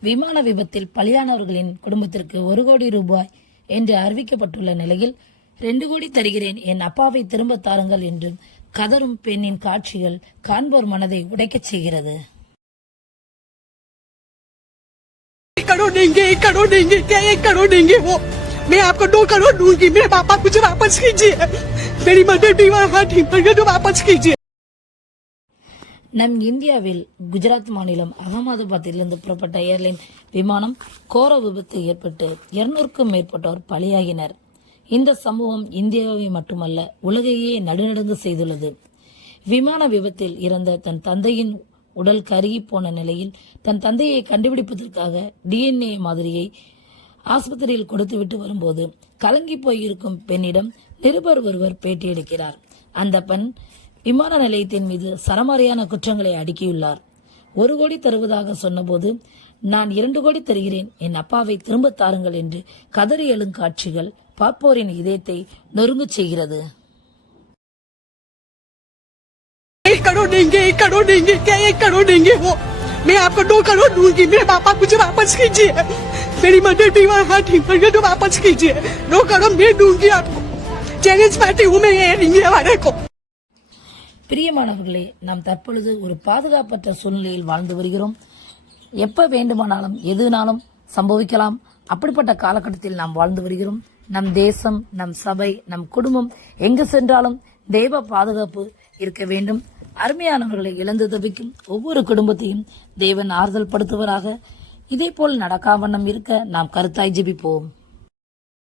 விமான விபத்தில் பலியானவர்களின் குடும்பத்திற்கு ஒரு கோடி ரூபாய் என்று அறிவிக்கப்பட்டுள்ள நிலையில் ரெண்டு கோடி தருகிறேன் என் அப்பாவை திரும்ப தாருங்கள் என்று கதரும் பெண்ணின் காட்சிகள் காண்போர் மனதை உடைக்கச் செய்கிறது एक करोड़ देंगे एक करोड़ देंगे क्या एक करोड़ देंगे वो मैं आपको दो करोड़ दूंगी मेरे पापा मुझे वापस कीजिए मेरी मदर भी वहाँ थी मुझे तो वापस कीजिए நம் இந்தியாவில் குஜராத் மாநிலம் அகமதாபாத்திலிருந்து புறப்பட்ட ஏர்லைன் விமானம் கோர விபத்து ஏற்பட்டு இருநூறுக்கும் மேற்பட்டோர் பலியாகினர். இந்த சம்பவம் இந்தியாவை மட்டுமல்ல உலகையே நடுநடுங்கு செய்துள்ளது. விமான விபத்தில் இறந்த தன் தந்தையின் உடல் கருகி போன நிலையில் தன் தந்தையை கண்டுபிடிப்பதற்காக டிஎன்ஏ மாதிரியை ஆஸ்பத்திரியில் கொடுத்துவிட்டு வரும்போது கலங்கி போயிருக்கும் பெண்ணிடம் நிருபர் ஒருவர் பேட்டியளிக்கிறார். அந்த பெண் விமான நிலையத்தின் மீது சரமாரியான குற்றங்களை அடுக்கியுள்ளார் ஒரு கோடி தருவதாக சொன்னபோது நான் இரண்டு கோடி தருகிறேன் என் அப்பாவை திரும்பத் தாருங்கள் என்று கதறி எழும் காட்சிகள் பார்ப்போரின் இதயத்தை நொறுங்கச் செய்கிறது एक करोड़ देंगे एक करोड़ देंगे क्या एक करोड़ देंगे वो मैं आपको दो करोड़ दूंगी मेरे पापा मुझे वापस कीजिए मेरी मदर भी वहाँ थी मुझे तो वापस कीजिए दो करोड़ मैं दूंगी आपको चैलेंज पार्टी हूँ मैं ये इंडिया वाले को பிரியமானவர்களே நாம் தற்பொழுது ஒரு பாதுகாப்பற்ற சூழ்நிலையில் வாழ்ந்து வருகிறோம். எப்போ வேண்டுமானாலும் எதுனாலும் சம்பவிக்கலாம். அப்படிப்பட்ட காலகட்டத்தில் நாம் வாழ்ந்து வருகிறோம். நம் தேசம் நம் சபை நம் குடும்பம் எங்கு சென்றாலும் தெய்வ பாதுகாப்பு இருக்க வேண்டும். அருமையானவர்களை இழந்து தவிக்கும் ஒவ்வொரு குடும்பத்தையும் தேவன் ஆறுதல் படுத்துவராக இதேபோல் நடக்காவண்ணம் இருக்க நாம் கருத்தாய் ஜெபிப்போம்.